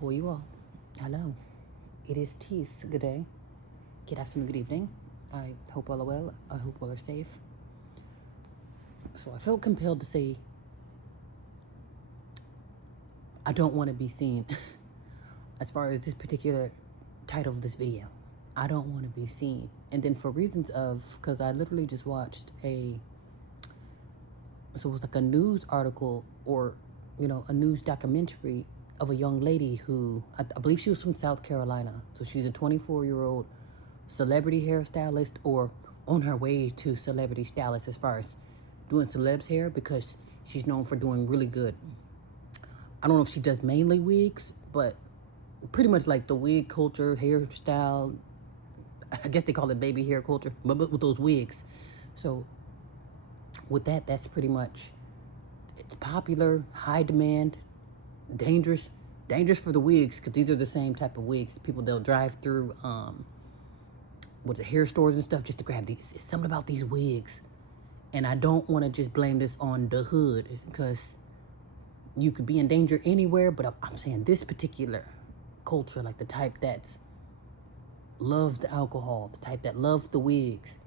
Who are you all? Hello. It is Teeth. Good day. Good afternoon. Good evening. I hope all are well. I hope all are safe. So I felt compelled to say I don't want to be seen as far as this particular title of this video. I don't want to be seen. And then for reasons of, because I literally just watched so it was like a news article or, a news documentary of a young lady who, I believe she was from South Carolina. So she's a 24-year-old celebrity hairstylist or on her way to celebrity stylist as far as doing celebs hair because she's known for doing really good. I don't know if she does mainly wigs, but pretty much like the wig culture, hairstyle. I guess they call it baby hair culture, but with those wigs. So with that, that's pretty much, it's popular, high demand, dangerous for the wigs because these are the same type of wigs people they'll drive through with the hair stores and stuff just to grab these. It's something about these wigs, and I don't want to just blame this on the hood because you could be in danger anywhere, but I'm saying this particular culture, like the type that's loves the alcohol, the type that loves the wigs,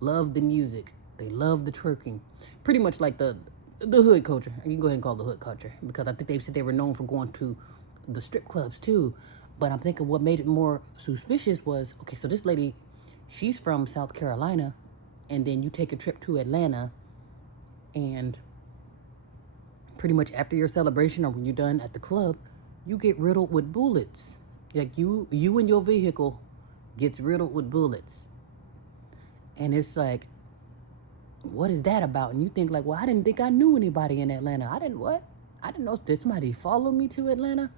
love the music, they love the twerking, pretty much like the hood culture. You can go ahead and call it the hood culture because I think they said they were known for going to the strip clubs too. But I'm thinking what made it more suspicious was, okay, so this lady, she's from South Carolina, and then you take a trip to Atlanta, and pretty much after your celebration or when you're done at the club, you get riddled with bullets. Like you and your vehicle gets riddled with bullets. And it's like, what is that about? And you think like, well, I didn't think I knew anybody in Atlanta. I didn't know, did somebody follow me to Atlanta?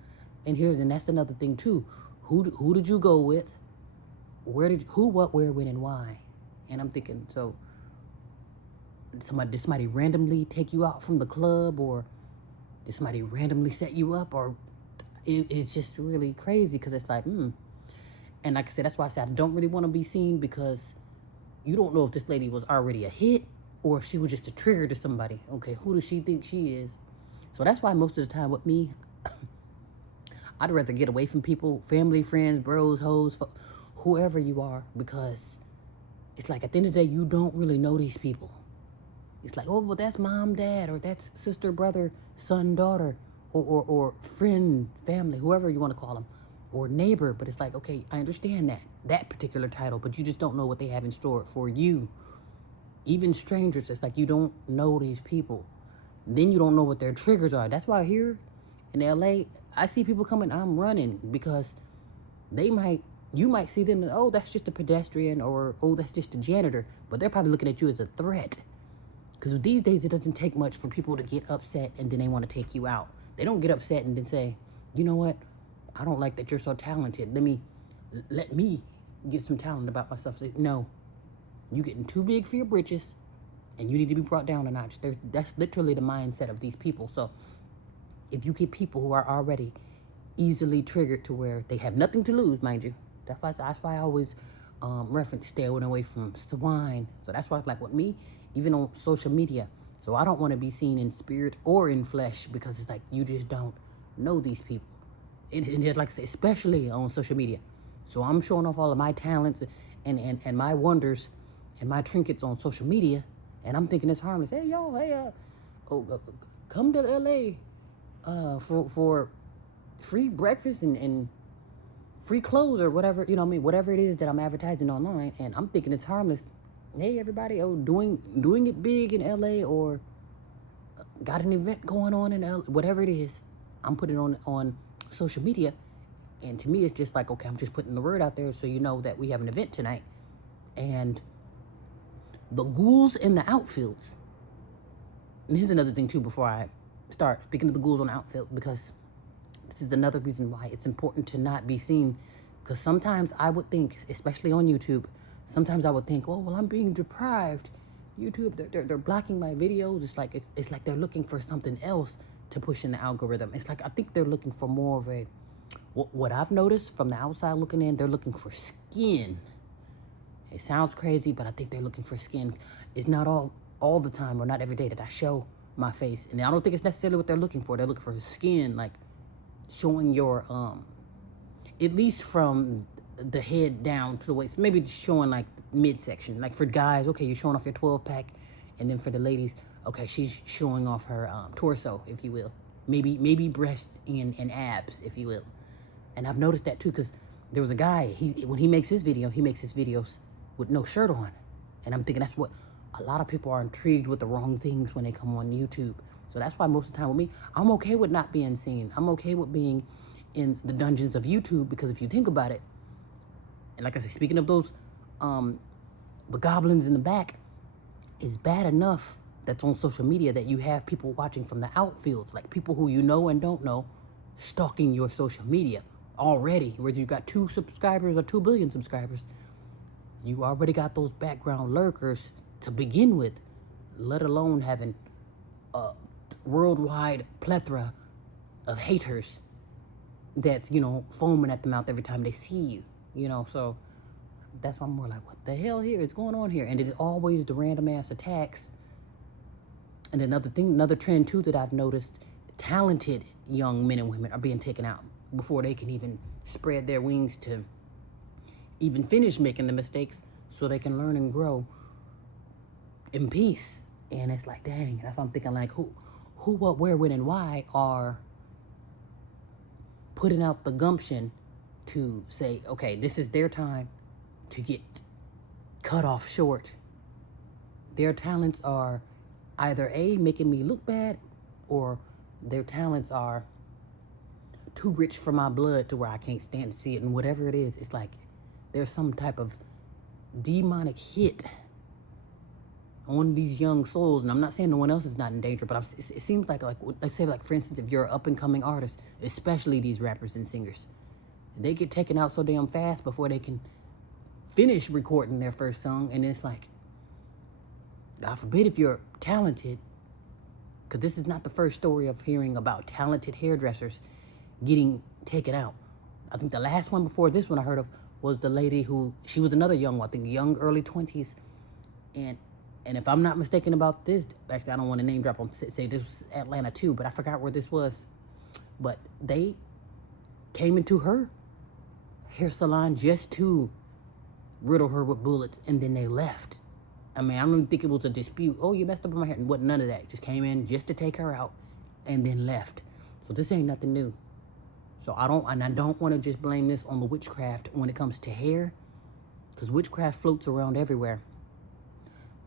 And that's another thing too. Who did you go with? Who, what, where, when, and why? And I'm thinking, so did somebody randomly take you out from the club, or did somebody randomly set you up, or it's just really crazy because it's like, And like I said, that's why I said I don't really want to be seen because you don't know if this lady was already a hit or if she was just a trigger to somebody. Okay, who does she think she is? So that's why most of the time with me, I'd rather get away from people, family, friends, bros, hoes, whoever you are, because it's like at the end of the day, you don't really know these people. It's like, oh, well, that's mom, dad, or that's sister, brother, son, daughter, or friend, family, whoever you want to call them, or neighbor. But it's like, okay, I understand that particular title, but you just don't know what they have in store for you. Even strangers, it's like you don't know these people. Then you don't know what their triggers are. That's why here in LA, I see people coming, I'm running because you might see them and, oh, that's just a pedestrian, or, oh, that's just a janitor. But they're probably looking at you as a threat. Because these days, it doesn't take much for people to get upset and then they want to take you out. They don't get upset and then say, you know what? I don't like that you're so talented. Let me get some talent about myself. Say, no, you're getting too big for your britches and you need to be brought down a notch. That's literally the mindset of these people. So if you get people who are already easily triggered to where they have nothing to lose, mind you, that's why I always reference staying away from swine. So that's why it's like with me, even on social media. So I don't want to be seen in spirit or in flesh because it's like you just don't know these people. It's like I say, especially on social media. So I'm showing off all of my talents and my wonders and my trinkets on social media, and I'm thinking it's harmless. Hey, yo, come to LA for free breakfast and free clothes or whatever, whatever it is that I'm advertising online, and I'm thinking it's harmless. Hey, everybody, doing it big in LA, or got an event going on in LA, whatever it is, I'm putting it on social media. And to me, it's just like, okay, I'm just putting the word out there so you know that we have an event tonight. And the ghouls in the outfields. And here's another thing too before I start speaking of the ghouls on the outfield, because this is another reason why it's important to not be seen. Because sometimes I would think, especially on YouTube, sometimes I would think, oh, well, I'm being deprived. YouTube, they're blocking my videos. It's like they're looking for something else to push in the algorithm. It's like I think they're looking for more of a, what I've noticed from the outside looking in, they're looking for skin. It sounds crazy, but I think they're looking for skin. It's not all the time or not every day that I show my face. And I don't think it's necessarily what they're looking for. They're looking for skin, like showing your at least from the head down to the waist, maybe just showing like midsection. Like for guys, okay, you're showing off your 12 pack, and then for the ladies, okay, she's showing off her torso, if you will, maybe breasts and abs, if you will. And I've noticed that too, because there was a guy, when he makes his videos with no shirt on, and I'm thinking that's what a lot of people are intrigued with, the wrong things when they come on YouTube. So that's why most of the time with me, I'm okay with not being seen. I'm okay with being in the dungeons of YouTube, because if you think about it, and like I said, speaking of those, the goblins in the back, it's bad enough that's on social media that you have people watching from the outfields, like people who you know and don't know, stalking your social media already, whether you got 2 subscribers or 2 billion subscribers. You already got those background lurkers to begin with, let alone having a worldwide plethora of haters that's, foaming at the mouth every time they see you, so that's why I'm more like, what the hell here is going on here? And it's always the random ass attacks. And another trend too that I've noticed, talented young men and women are being taken out before they can even spread their wings to even finish making the mistakes, so they can learn and grow in peace. And it's like, dang, that's what I'm thinking, like, who, what, where, when, and why are putting out the gumption to say, okay, this is their time to get cut off short. Their talents are either A, making me look bad, or their talents are too rich for my blood to where I can't stand to see it. And whatever it is, it's like there's some type of demonic hit on these young souls. And I'm not saying no one else is not in danger, but it seems like, let's say, like, for instance, if you're an up-and-coming artist, especially these rappers and singers, they get taken out so damn fast before they can finish recording their first song. And it's like, God forbid if you're talented, because this is not the first story of hearing about talented hairdressers getting taken out. I think the last one before this one I heard of was the lady who, she was another young one, I think young, early 20s. And if I'm not mistaken about this, actually I don't want to name drop them, say this was Atlanta too, but I forgot where this was. But they came into her hair salon just to riddle her with bullets, and then they left. I mean, I don't even think it was a dispute. Oh, you messed up my hair. And none of that. Just came in just to take her out and then left. So this ain't nothing new. So I don't want to just blame this on the witchcraft when it comes to hair, because witchcraft floats around everywhere.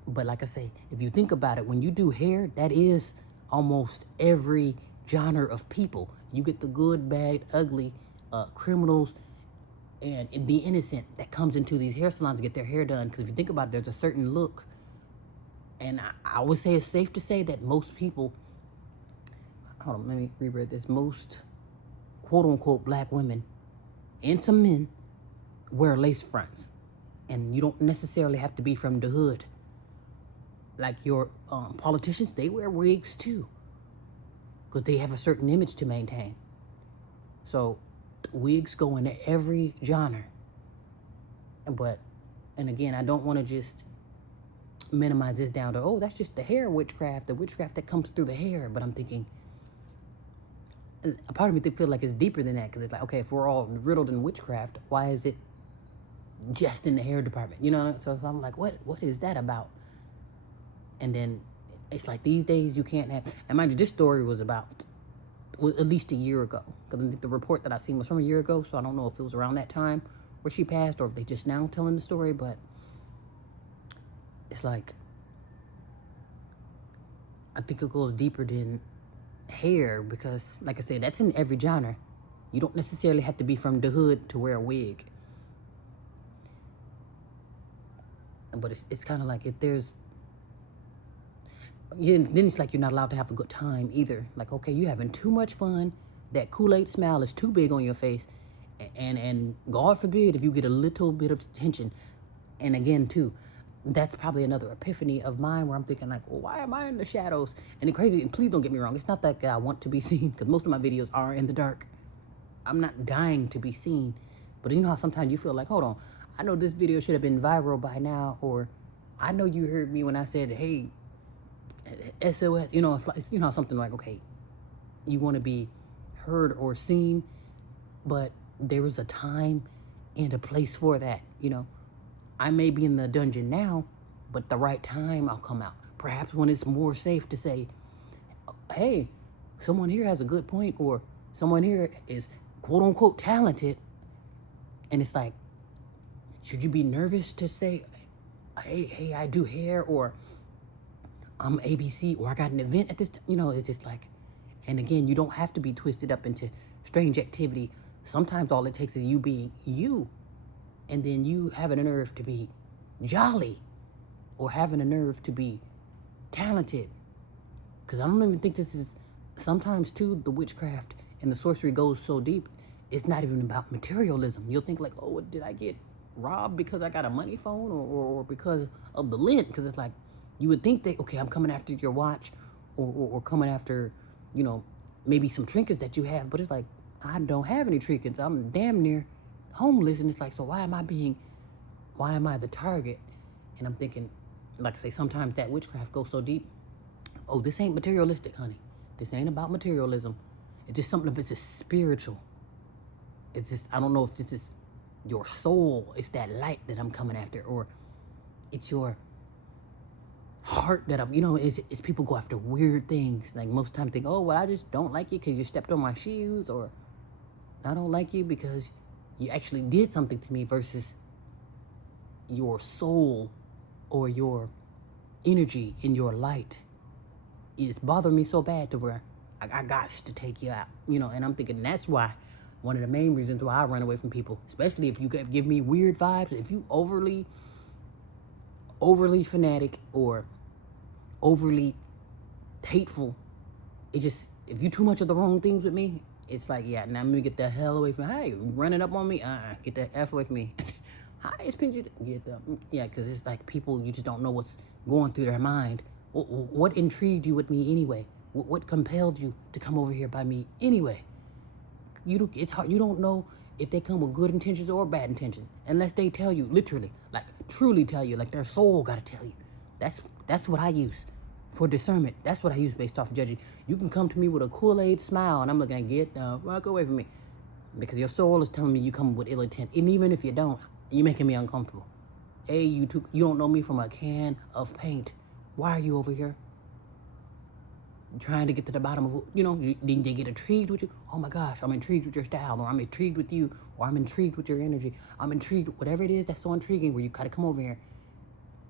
But like I say, if you think about it, when you do hair, that is almost every genre of people. You get the good, bad, ugly, criminals, and the innocent that comes into these hair salons to get their hair done. Because if you think about it, there's a certain look. And I would say it's safe to say that most people, hold on, let me reread this. Most quote-unquote black women and some men wear lace fronts. And you don't necessarily have to be from the hood. Like your politicians, they wear wigs too, because they have a certain image to maintain. So wigs go into every genre. And again, I don't want to just minimize this down to, oh, that's just the hair witchcraft, the witchcraft that comes through the hair. But I'm thinking, a part of me feel like it's deeper than that, because it's like, okay, if we're all riddled in witchcraft, why is it just in the hair department? So I'm like, what is that about? And then it's like, these days you can't have, and mind you, this story was about at least a year ago, because the report that I seen was from a year ago, so I don't know if it was around that time where she passed or if they just now telling the story. But it's like, I think it goes deeper than hair, because like I said, that's in every genre. You don't necessarily have to be from the hood to wear a wig. But it's kind of like, if there's, then it's like you're not allowed to have a good time either. Like, okay, you're having too much fun. That Kool-Aid smile is too big on your face. And God forbid if you get a little bit of attention. And again, too, that's probably another epiphany of mine where I'm thinking like, well, why am I in the shadows? And the crazy, and please don't get me wrong, it's not that I want to be seen, because most of my videos are in the dark. I'm not dying to be seen. But you know how sometimes you feel like, hold on, I know this video should have been viral by now, or I know you heard me when I said, hey, SOS, it's like, something like, okay, you want to be heard or seen, but there was a time and a place for that. I may be in the dungeon now, but the right time I'll come out. Perhaps when it's more safe to say, hey, someone here has a good point, or someone here is quote unquote talented. And it's like, should you be nervous to say, hey, I do hair, or I'm ABC, or I got an event at this time? It's just like, and again, you don't have to be twisted up into strange activity. Sometimes all it takes is you being you, and then you having a nerve to be jolly, or having a nerve to be talented. Because I don't even think this is, sometimes too, the witchcraft and the sorcery goes so deep, it's not even about materialism. You'll think like, oh, did I get robbed because I got a money phone, or because of the lint? Because it's like, you would think that, okay, I'm coming after your watch, or coming after, maybe some trinkets that you have. But it's like, I don't have any trinkets. I'm damn near homeless. And it's like, so why am I the target? And I'm thinking, like I say, sometimes that witchcraft goes so deep. Oh, this ain't materialistic, honey. This ain't about materialism. It's just something that's just spiritual. It's just, I don't know if this is your soul. It's that light that I'm coming after, or it's your heart that I'm, it's people go after weird things. Like most times think, oh, well, I just don't like you because you stepped on my shoes, or I don't like you because you actually did something to me, versus your soul or your energy in your light. It's bothering me so bad to where I got to take you out, and I'm thinking that's why, one of the main reasons why I run away from people, especially if you give me weird vibes, if you overly fanatic or overly hateful, it just, if you too much of the wrong things with me, it's like, yeah, now I'm gonna get the hell away from, hey, running up on me, get the F away from me. Hi, it's PG, get the, yeah, because it's like people, you just don't know what's going through their mind. What intrigued you with me anyway? What compelled you to come over here by me anyway? It's hard. You don't know if they come with good intentions or bad intentions unless they tell you, literally, like truly tell you, like their soul got to tell you. That's what I use for discernment. That's what I use based off of judging. You can come to me with a Kool-Aid smile, and I'm looking, get the fuck away from me, because your soul is telling me you come with ill intent. And even if you don't, you're making me uncomfortable. You don't know me from a can of paint. Why are you over here? Trying to get to the bottom of, did they get intrigued with you? Oh my gosh, I'm intrigued with your style, or I'm intrigued with you, or I'm intrigued with your energy. I'm intrigued, whatever it is that's so intriguing, where you gotta come over here.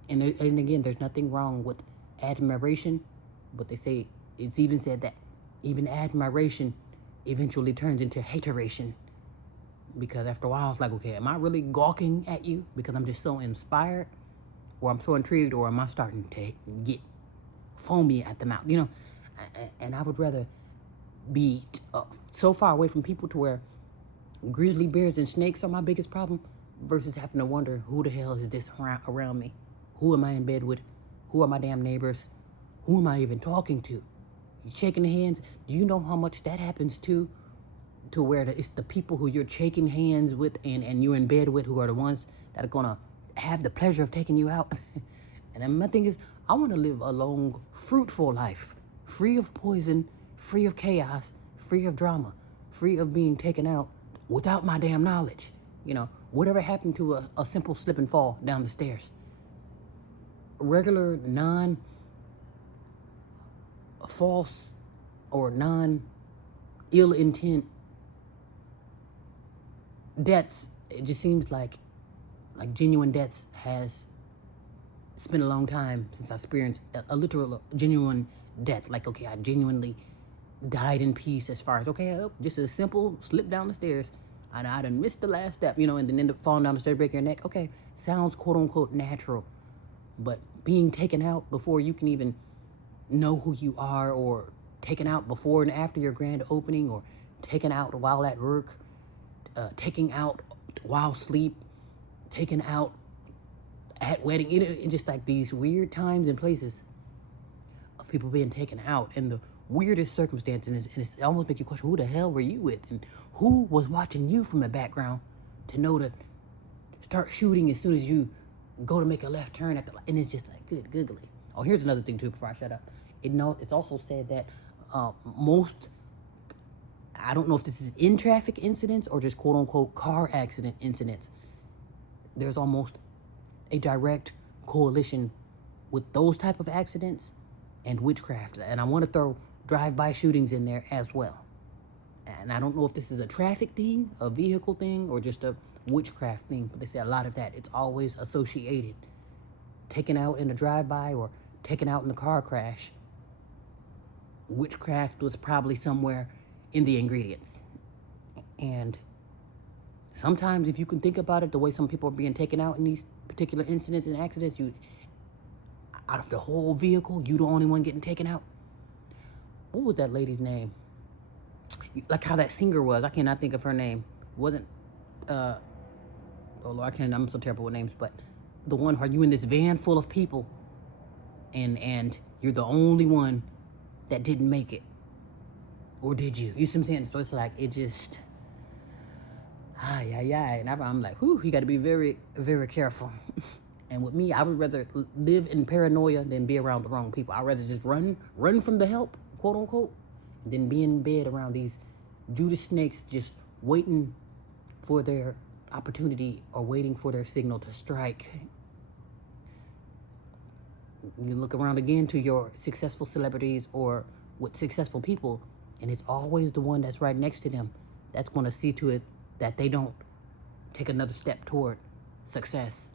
And again, there's nothing wrong with admiration, but they say, it's even said that even admiration eventually turns into hateration. Because after a while, it's like, okay, am I really gawking at you because I'm just so inspired, or I'm so intrigued, or am I starting to get foamy at the mouth? And I would rather be so far away from people to where grizzly bears and snakes are my biggest problem, versus having to wonder, who the hell is this around me? Who am I in bed with? Who are my damn neighbors? Who am I even talking to? You shaking hands? Do you know how much that happens to where it's the people who you're shaking hands with and you're in bed with who are the ones that are gonna have the pleasure of taking you out? And then my thing is, I want to live a long, fruitful life, free of poison, free of chaos, free of drama, free of being taken out without my damn knowledge. Whatever happened to a simple slip and fall down the stairs? Regular, non-false or non-ill intent deaths, it just seems like genuine deaths has, it's been a long time since I experienced a literal, genuine death. Like, okay, I genuinely died in peace, as far as, okay, just a simple slip down the stairs, and I done missed the last step, and then end up falling down the stairs, breaking your neck. Okay, sounds quote unquote natural, but being taken out before you can even know who you are, or taken out before and after your grand opening, or taken out while at work, taken out while asleep, taken out at wedding, it's just like these weird times and places of people being taken out in the weirdest circumstances, and it almost makes you question, who the hell were you with, and who was watching you from the background to know to start shooting as soon as you go to make a left turn at the light. And it's just like, good googly. Oh, here's another thing too before I shut up. It's also said that most I don't know if this is in traffic incidents or just quote unquote car accident incidents. There's almost a direct coalition with those type of accidents and witchcraft. And I want to throw drive-by shootings in there as well. And I don't know if this is a traffic thing, a vehicle thing, or just a witchcraft thing, but they say a lot of that, it's always associated. Taken out in a drive-by or taken out in a car crash. Witchcraft was probably somewhere in the ingredients. And sometimes if you can think about it, the way some people are being taken out in these particular incidents and accidents, you, out of the whole vehicle, you the only one getting taken out. What was that lady's name? Like how that singer was. I cannot think of her name. It wasn't, oh Lord, I'm so terrible with names, but the one where you in this van full of people and you're the only one that didn't make it. Or did you? You see what I'm saying? So it's like, it just, and I'm like, whew, you got to be very, very careful. And with me, I would rather live in paranoia than be around the wrong people. I'd rather just run from the help, quote unquote, than be in bed around these Judas snakes just waiting for their opportunity or waiting for their signal to strike. You look around again to your successful celebrities or with successful people, and it's always the one that's right next to them that's going to see to it that they don't take another step toward success.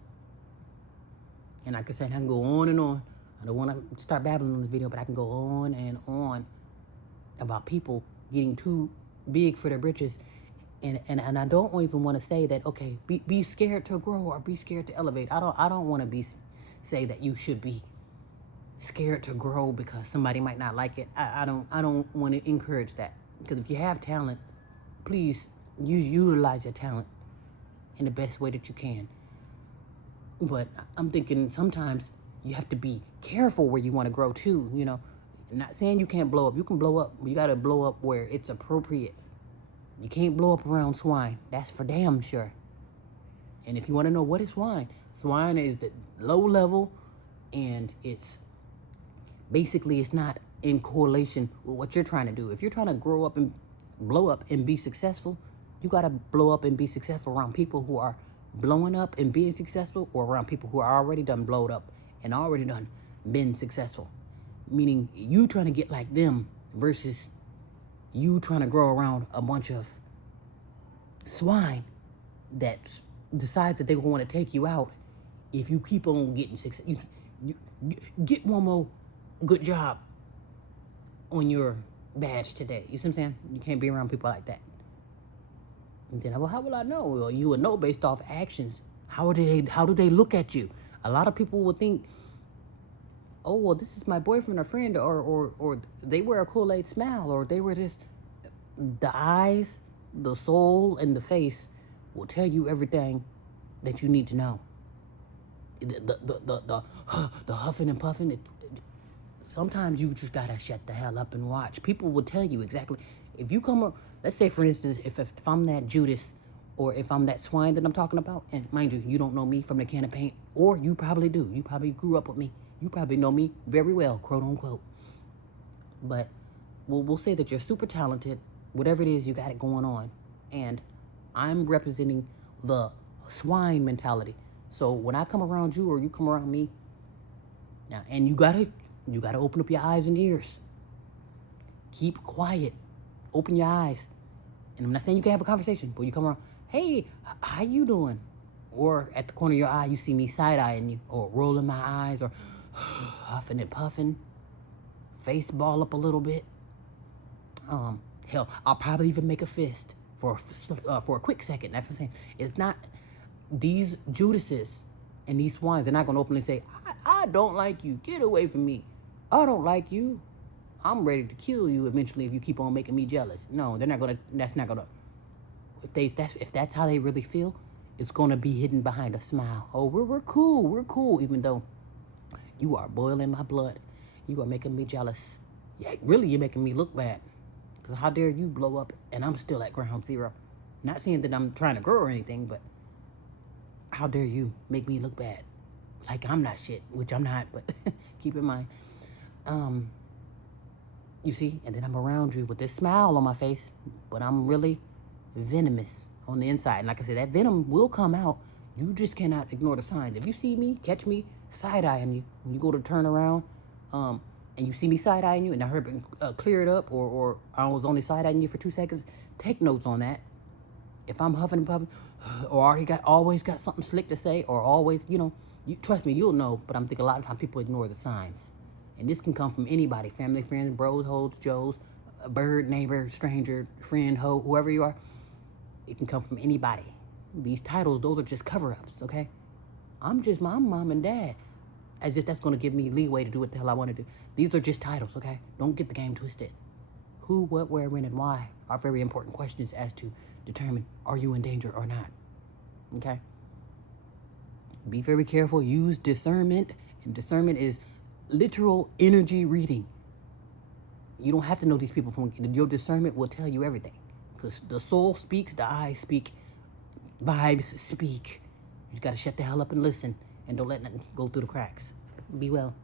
And like I said, I can go on and on. I don't want to start babbling on this video, but I can go on and on about people getting too big for their britches. And I don't even want to say that, okay, be scared to grow or be scared to elevate. I don't want to say that you should be scared to grow because somebody might not like it. I don't want to encourage that. Because if you have talent, please utilize your talent in the best way that you can. But I'm thinking sometimes you have to be careful where you want to grow too, you know. I'm not saying you can't blow up. You can blow up, but you got to blow up where it's appropriate. You can't blow up around swine. That's for damn sure. And if you want to know what is swine, swine is the low level, and it's basically, it's not in correlation with what you're trying to do. If you're trying to grow up and blow up and be successful, you got to blow up and be successful around people who are blowing up and being successful, or around people who are already done blowed up and already done been successful. Meaning you trying to get like them versus you trying to grow around a bunch of swine that decides that they want to take you out if you keep on getting success. You get one more good job on your badge today. You see what I'm saying? You can't be around people like that. And then, well, how will I know? Well, you will know based off actions. How do they look at you? A lot of people will think, oh, well, this is my boyfriend or friend, or they wear a Kool-Aid smile, or they wear this. The eyes, the soul, and the face will tell you everything that you need to know. The huffing and puffing. Sometimes you just gotta shut the hell up and watch. People will tell you exactly. If you come up, let's say for instance, if I'm that Judas, or if I'm that swine that I'm talking about, and mind you, you don't know me from the can of paint, or you probably do. You probably grew up with me. You probably know me very well, quote unquote. But we'll say that you're super talented, whatever it is, you got it going on. And I'm representing the swine mentality. So when I come around you or you come around me, now, and you gotta open up your eyes and ears. Keep quiet. Open your eyes. And I'm not saying you can't have a conversation, but you come around, hey, how you doing? Or at the corner of your eye, you see me side-eyeing you, or rolling my eyes, or huffing and puffing, face ball up a little bit. Hell, I'll probably even make a fist for a quick second. That's what I'm saying. It's not, these Judases and these swines, they're not going to openly say, I don't like you. Get away from me. I don't like you. I'm ready to kill you eventually if you keep on making me jealous. No, they're not going to, that's not going to, if that's how they really feel, it's going to be hidden behind a smile. Oh, we're cool, even though you are boiling my blood. You are making me jealous. Yeah, really, you're making me look bad. Because how dare you blow up and I'm still at ground zero. Not saying that I'm trying to grow or anything, but how dare you make me look bad? Like I'm not shit, which I'm not, but keep in mind. You see? And then I'm around you with this smile on my face, but I'm really venomous on the inside. And like I said, that venom will come out. You just cannot ignore the signs. If you see me, catch me side-eyeing you, when you go to turn around, and you see me side-eyeing you, and I heard clear it up, or I was only side-eyeing you for 2 seconds, take notes on that. If I'm huffing and puffing, or always got something slick to say, or always, you trust me, you'll know. But I'm thinking a lot of times people ignore the signs. And this can come from anybody, family, friends, bros, hoes, joes, a bird, neighbor, stranger, friend, hoe, whoever you are. It can come from anybody. These titles, those are just cover-ups, okay? I'm just my mom and dad. As if that's going to give me leeway to do what the hell I want to do. These are just titles, okay? Don't get the game twisted. Who, what, where, when, and why are very important questions as to determine, are you in danger or not? Okay? Be very careful. Use discernment. And discernment is literal energy reading. You don't have to know these people. Your discernment will tell you everything. Because the soul speaks, the eyes speak, vibes speak. You got to shut the hell up and listen. And don't let nothing go through the cracks. Be well.